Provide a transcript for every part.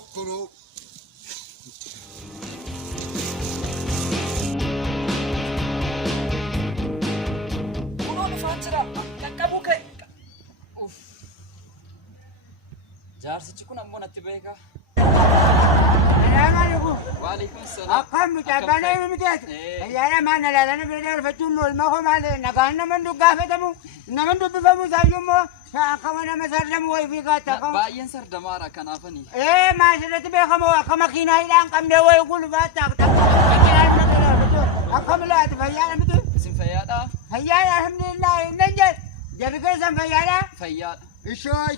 tokko jaarsichi kun ammoo natti beeka. Waalaikum salaam. Akkam mucaabbaan miteeti. Ayyaana maan alaalana bira darbachuun oolmaa koo maal nagaan naman gaafatamu naman dubbifamu isaayyuu immoo akkama nama sardamu wayii fi gaata. Baay'een sardamaadha kanaafani. Maasirratti beekamoo akka makiinaa hidhaan qabnee wayii gulbaata. Akkam laati fayyaadha miti. Isin fayyaadha? Fayyaadha alhamdulillah nan jedhe. Jarri keessan fayyaadha? Fayyaadha. Ishoo. Waan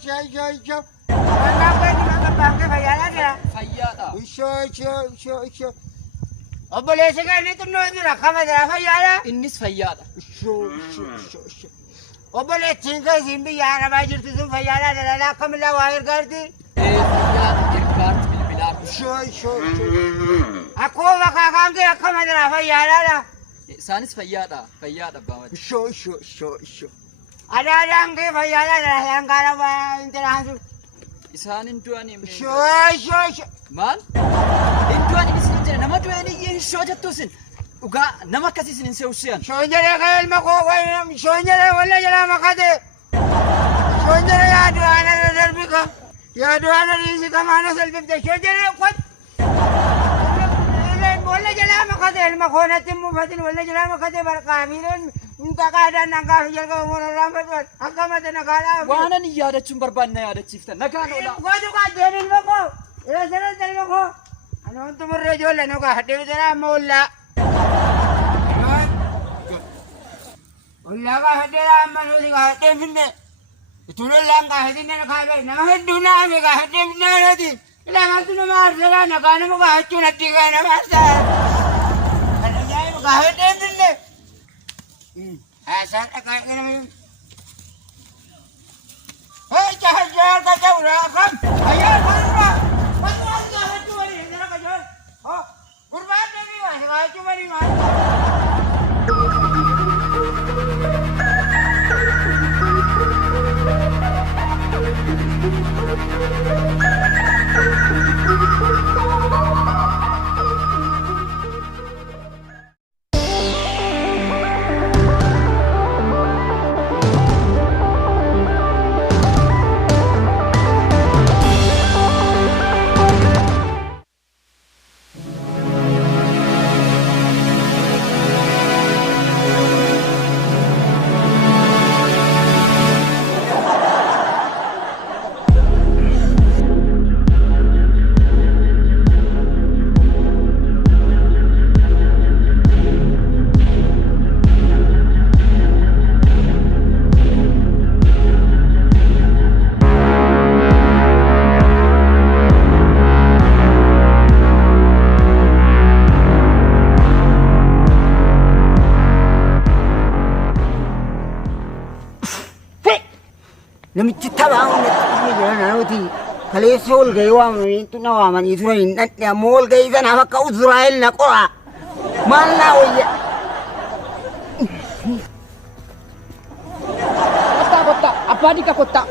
baay'ee maqaa fayyaadha. Fayyaadha. Ishoo. Obboleessi gaanii xinnoo jira kama jira fayyaadha. Innis fayyaadha. Ishoo. Obboleettiin keessiin biyya arabaa jirtu sun fayyaadha daldala akkamillee waa ergaarti. Fayyaadha ergaarti bilbilaa. Ishoo. Akkuma bakaakaan kee akkama jira fayyaadha. Isaanis fayyaadha. Fayyaadha baawwachi. Ishoo. Adaadhaan kee fayyaadha daldala gaara waa interaansu. Isaan hin du'anii. Ishoo. Maal? Hin du'anii isin jira nama du'anii ishoo jettu isin. Dhugaa nama akkasii isin hin se'usiyan. Shoonjere ka ilma koo shoonjere walla jala makate. Shoonjere yaadu ana darbika. Yaadu ana riisika maana salphifte shoonjere kwat. Walla jala makate ilma koo natti mufatin walla jala makate barqaabileen Kakaadhaan nagaa fi jalqaba moorarraan fedhan akkamata nagaadhaa. Waan ani yaadachuun barbaanna yaadachiiftan nagaan oola. Gootu qaadeen ilma koo eessanas ilma koo ani wanti murree ijoollee nu gaafadhee bitana amma ollaa. Ollaa gaafadhee amma nuti gaafadhee finne ittiin ollaan gaafadhee na kaabee nama hedduu naame gaafadhee finne nuti ilaamantu nama aarseera nagaa nama gaafachuun addii gaa nama aarseera. Kan ajaa'ibu gaafadhee finne. Asal agak ini. Hei, jangan kacau rakam. Ayo, kurban. Kurban jangan cuma ni, jangan kacau. Oh, kurban ni mas, jangan cuma ni mas. Namichi tabaa'uun itti jira naannootti kaleessa ol gahee waamamanii na waamanii ture hin dhandhe ammoo ol gahee sanaaf akka Uzraa'el na qora maal naa wayya. Kottaa abbaa dhiqa kottaa.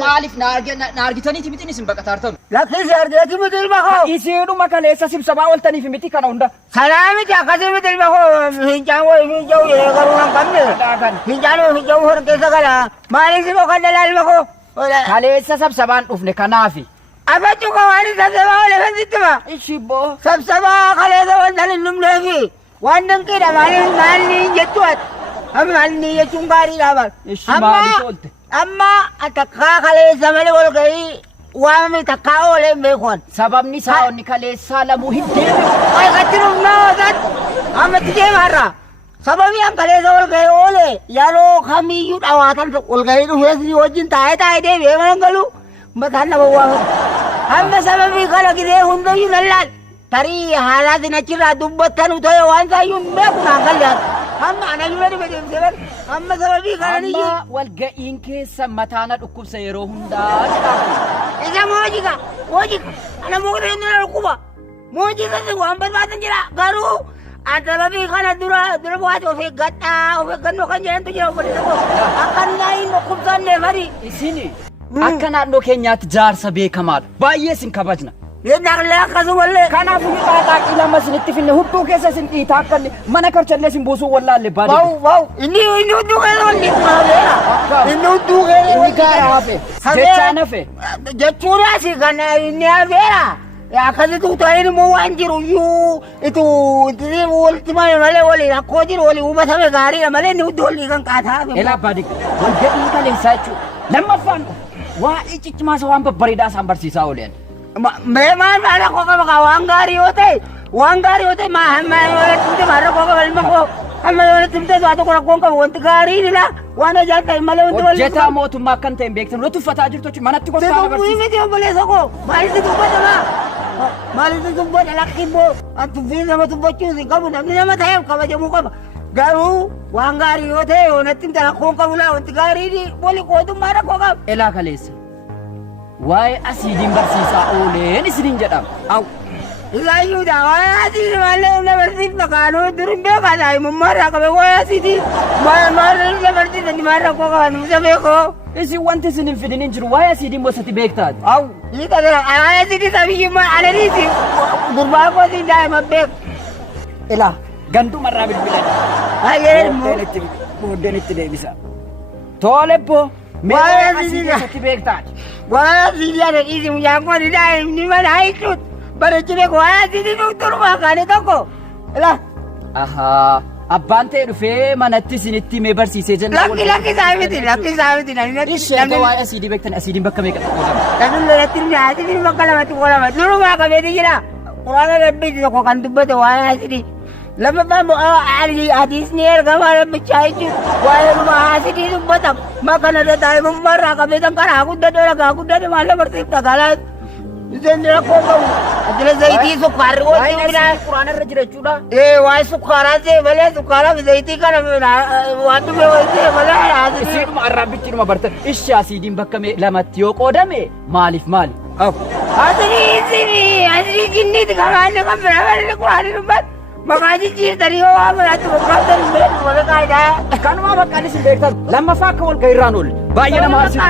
Maaliif na argitaniiti miti isin baqataartan? Lakkisi argeeti miti ilma koo. Isiidhuma kaleessa sibsabaa ooltaniif miti kana hunda. Sanaa miti akkasii miti ilma koo fincaa'u garuu nan qabne. Fincaa'u horkeessa gala. Maaliif immoo kan dhalaa ilma koo? Kaleessa sabsabaan dhufne kanaafi. Afachuu koo waan sabsabaa oole kan sittima. Ishiboo. Sabsabaa kaleessa wantan hin dhumneefi. Waan dinqiidha maalni jettu ati. Amma maalni jechuun gaariidha bara. Maaliif oolte? Amma takkaa kaleessa malee ol gahii waamame takkaa oolee hin beekuun. Sababni isaa onni kaleessaa lamuu hin deemu. Katti dhufnaa ooltan ammatti deemaarra. Sababii an kaleessa ol gahee oolee yeroo kamiyyuu dhawaatan ol gahii dhufees wajjin taa'ee deebi'ee mana galu mataan nama waamatu. Amma sababii kana gidee hundayyuu lallaan tarii haalaatiin achirraa dubbattan ta'e waan taayyuu hin beeku naan kallaan. Amma ana jura di bedem seven. Amma sababii kana ni. Amma wal ga'iin keessa mataana dhukkubsa yeroo hundaa. Isa moojika. Ana moojika inni dhukkuba. Moojika si waan barbaatan jira. Garuu Atalabi kana dura buat ofek gata no kan jangan tu jauh balik aku. Akan lain kumsan ne mari. Isini akka naannoo keenyaatti jaarsa beekamaadha. Baay'ee sin kabajna. Ye nakla kasu walle. Kanaafuu ni qaaqaaqii lama isinitti finne hudduu keessa isin dhiitaa akka mana karchallee isin buusuu wallaalle baadiyyaa. Wow inni hudduu keessa wanni qabeera. Inni hudduu keessa inni gaara hafe. Jechaan hafe. Jechuudha si kana inni hafeera. Ya akkasitti ta'een immoo waan jiru iyyuu walitti malee waliin akkoo jiru waliin hubatame gaariidha malee inni hudduu walii kan qaataa. Elaa baadiyyaa wal gadhiin kaleessaa jechuudha. Lammaffaan waa iccichimaasa waan babbareedaa isaan barsiisaa oolan. Memang ada kok kalau waan gaarii yoo ta'e maa hamma yoo timte marra koo qaba ilma koo hamma yoo timte suatu kun qabu wanti gaarii nila waan ajaa'ibaa malee wanti waliin. Hojjetaa mootummaa akkan ta'e beektan nuti uffataa jirtu jechuudha manatti gosaa barsiisa. Miti obboleessa koo maalitti dubbata maalitti dubbata lakkibboo atuffii nama tubbachuusi qabu namni nama ta'eef kabajamuu qaba. Garuu waan gaarii yoo ta'e yoo natti himte rakkoon qabu laa wanti gaarii wali qootummaa rakkoo qaba. Elaa kaleessa. Waa'ee asiidiin barsiisaa ooleen isiniin jedhama. Aw. Ilaayyuudha waa'ee asiidii malee na barsiifna kaanuu durin beekaa daa'imummaa irraa qabe waa'ee asiidii maal na barsiisani maal rakkoo qaban musa beekoo. Isin wanti isin hin fidin hin jiru waa'ee asiidiin bosatti beektaati. Aw. Hiika jira waa'ee asiidii sabiyyummaa alaniiti gurbaa kootii daa'ima beeku. Ilaa gandumarraa bilbilan. Hayyee immoo. Booddeen itti deebisa. Tolebbo. Waa'ee asiidii bosatti beektaati. Waa'ee asiidii adeemsi mucaan kun daa'imni mana haayisuut bareechine waa'ee asiidii turmaa kaane tokko. Ahaa abbaan ta'e dhufee manatti isinitti mee barsiisee jenna. Lakki isaa miti Ishee waa'ee asiidii beektan asiidiin bakka meeqa qoodama? Namni lolatti himne asiidiin bakka lamatti qoodama. Durumaa qabeeti jira. Quraana rabbiiti tokko kan dubbate waa'ee asiidii. Lammaffaan hadiisni ergamaa rabbichaa jechuudha. Waa'ee dhumaa asiidii dubbata. Makana daa'imummaa irraa qabeetan karaa guddadoo dhagaa guddadoo maal barsiifta galaa. Isin rakkoo qabu. Ajila zayitii sukkaarri wajjin midhaan. Quraana irra jira jechuudha. Waa'ee sukkaaraa ta'e malee sukkaaraa fi zayitii kana waan dhufee wayitee malee. Isiidhuma arraabbichiidhuma bartan. Ishee asiidiin bakka lamatti yoo qoodame maaliif maali? Asiidii jinniiti kamaanne kan bira malee quraanii dubbata. Maqaa jijjiirtanii yoo waan biraatti bokkaatan hin beeku wal qaadaa. Kanumaa bakka anis hin beektan lammaffaa akka wal gahiirraan oolle. Baay'ee nama harsisu.